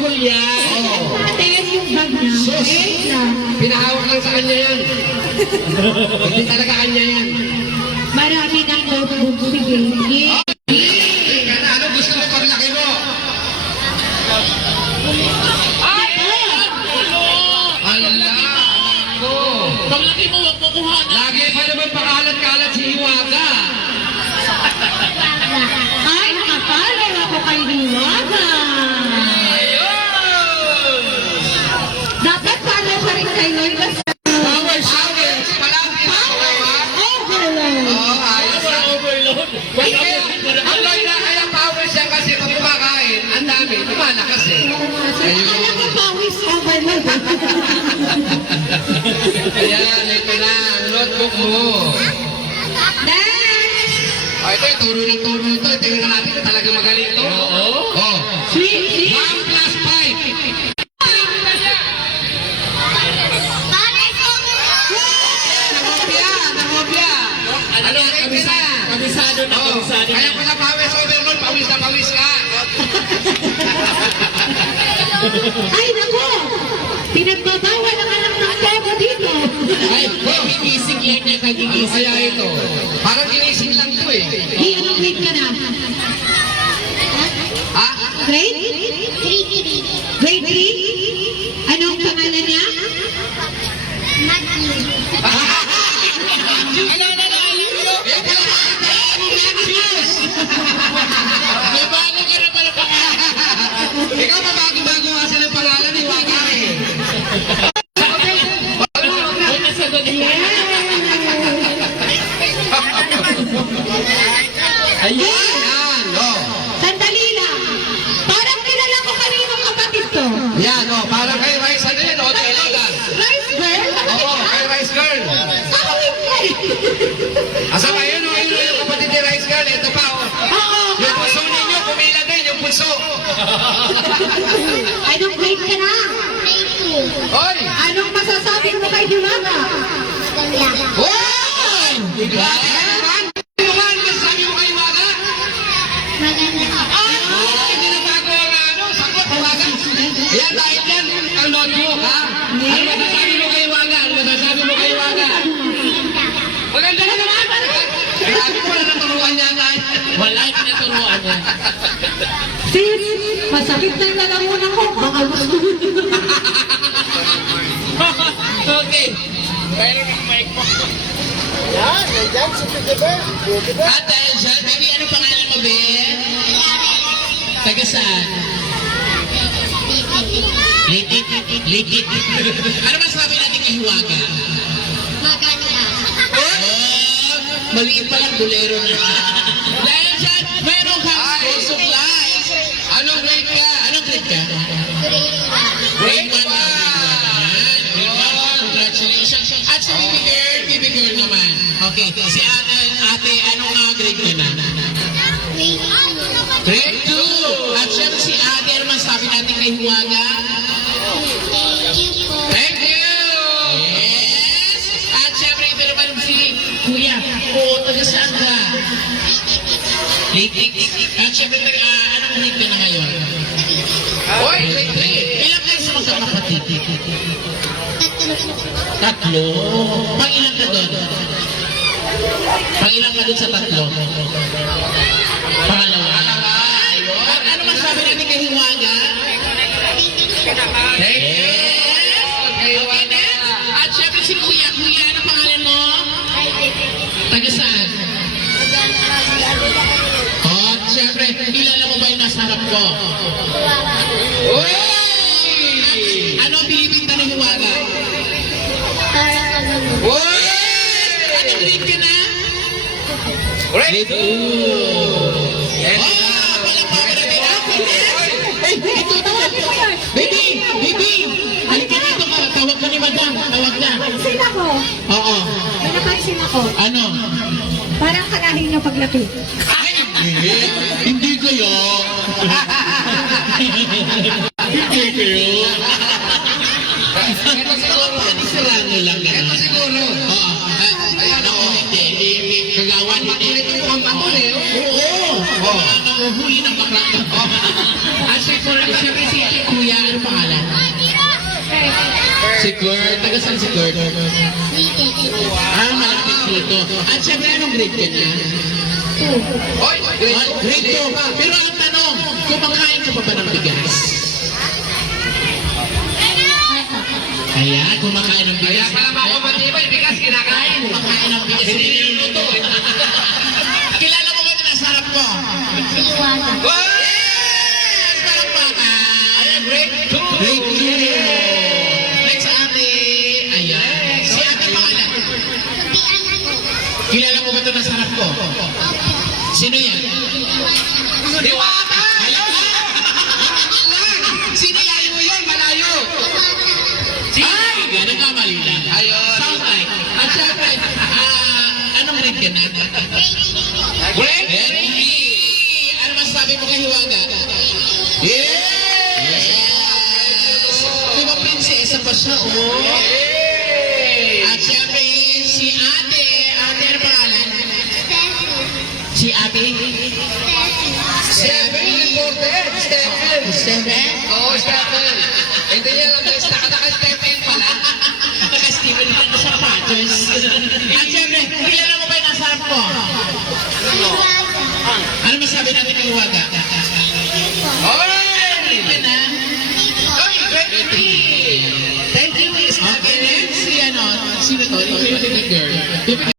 school yan. Ate, yung bag. Sus. Eh, lang. Pinahawak lang sa kanya yan. Hindi talaga kanya yan. Marami ng notebook si Baby. Teka na, ano gusto mo paglaki mo? Ay! Ala, ako. Mo, huwag mo kuhanan. Lagi Kasi, ang na kaya power siya kasi pag kumakain, ang dami, lumalakas eh. Alam ko pawis overload. Ayan, ito na, ang notebook mo. Next! Oh, ito, turo ng turo ito. Tingnan natin talaga magaling ito. Oo. Oh, kabisado kaya na. pala pawis overload, pawis na pawis ka. Ay, nako! Pinagbabawal ang anak ng Togo dito. Ay, gigising yan niya, Ano kagigising. kaya ito? Parang ginising lang to eh. Di, anong grade ka na? Ha? Grade Ayun. Yan, oh. Sandali lang. Parang kilala ko kaninong kapatid to. Yan, oh. Parang kay Rice ano yun, oh. Talagan. Rice girl? Oo, kay Rice Girl. Ako. Asa ba yun, oh. Yun, yung kapatid ni Rice Girl. Ito pa, oh. Oo. Yung puso ninyo, pumila din, yung puso. Anong grade ka na? Hoy! Anong masasabi mo kay Diwaga? Hoy! Grabe Yan, dahil yan, ang notebook, ha? Ano masasabi mo kay Waka? Ano masasabi mo kay Waka? Maganda ka naman! Grabe ko, wala naturuan niya kahit. Wala yung pinaturuan niya. Sis, masakit na lalamunan ko. Baka gusto mo. Okay. Kaya yung mic mo. At dahil dyan, baby, ano pangalan mo, be? Taga saan? Litit. Ano masabi natin kay Hiwaga? Oh, maliit pa lang bulero na. Dahil dyan, meron kang school supplies. Anong grade ka? Anong grade ka? Grade 1 na. Grade 1. Congratulations. At sa baby girl, baby girl naman. Okay. Si ate, ate anong uh, grade ka na? Grade 2. At syempre si ate, ano masabi natin kay Huwaga? Late 80s. At syempre, uh, anong grade ka na ngayon? Oy, grade 3. Ilang kayo sa magkakapatid? Tatlo. Pangilang ka doon? Pangilang ka doon sa tatlo? Pangalawa. At ano masabi natin kay Hiwaga? Thank you. Okay, At syempre si Kuya. Kuya, ano pangalan mo? Taga saan? Kilala mo ba yung nasa harap ko? Uy! Ano ang binibigta ni Hiwaga? Uy! Ano grade ka na? Grade 2. Oh, palakpakan natin natin. Ay, ito tawag. Baby, baby. Halika dito ka. Tawag ka ni madam. Tawag na. Napansin ako. Oo. May napansin ako. Ano? Parang kanahin niyo paglaki. Ay, hindi. Hindi kayo. Hindi kayo. Ito siguro. Serano lang. Ito siguro. Oo. Ayan ako. Kagawan. Ito yung eh. Oo. Oo. Ang huli ng bakla. At siyempre, siyempre si Kuya, Si Kurt. Taga saan si Kurt? Ah, malapit dito. At syempre, anong grade ka na? Hoy, grade Ah, Grade 2. Pero ang tanong, kumakain ka pa ba ng bigas? Ayan, kumakain ng Kaya bigas. pala ba ako matibay, bigas kinakain. Kumakain ng bigas. Hindi niluluto eh. Kilala mo ba pinasarap ko? Wow! Yes! Palakpakan! Ayan, grade 2. Grade 2. Next ate. Ayan. Si ate pangalan. Kilala mo ba ito na sarap ko? Sino yan? Diwata! Sino yan? mo yan? Malayo. Ay, ganun ka mali lang. Ayun. Sound like. At syempre, ah, anong grade ka na? Grade Very good. Ano masasabi mo kay Hiwaga? Yes! Di ba prinsesa pa siya, oh? At syempre, si. Ate, ano pangalan? Si ate? Seven reported. Stephen. Stephen? Oo, Stephen. Hindi niya alam na naka-Stephen pala. Naka-Steven na sa sapatos. At syempre, kilala mo ba yung nasarap ko? Ano masabi natin kay na? Hoy, grade 3. Thank you. Okay, next si ano, sino to? Yung girl.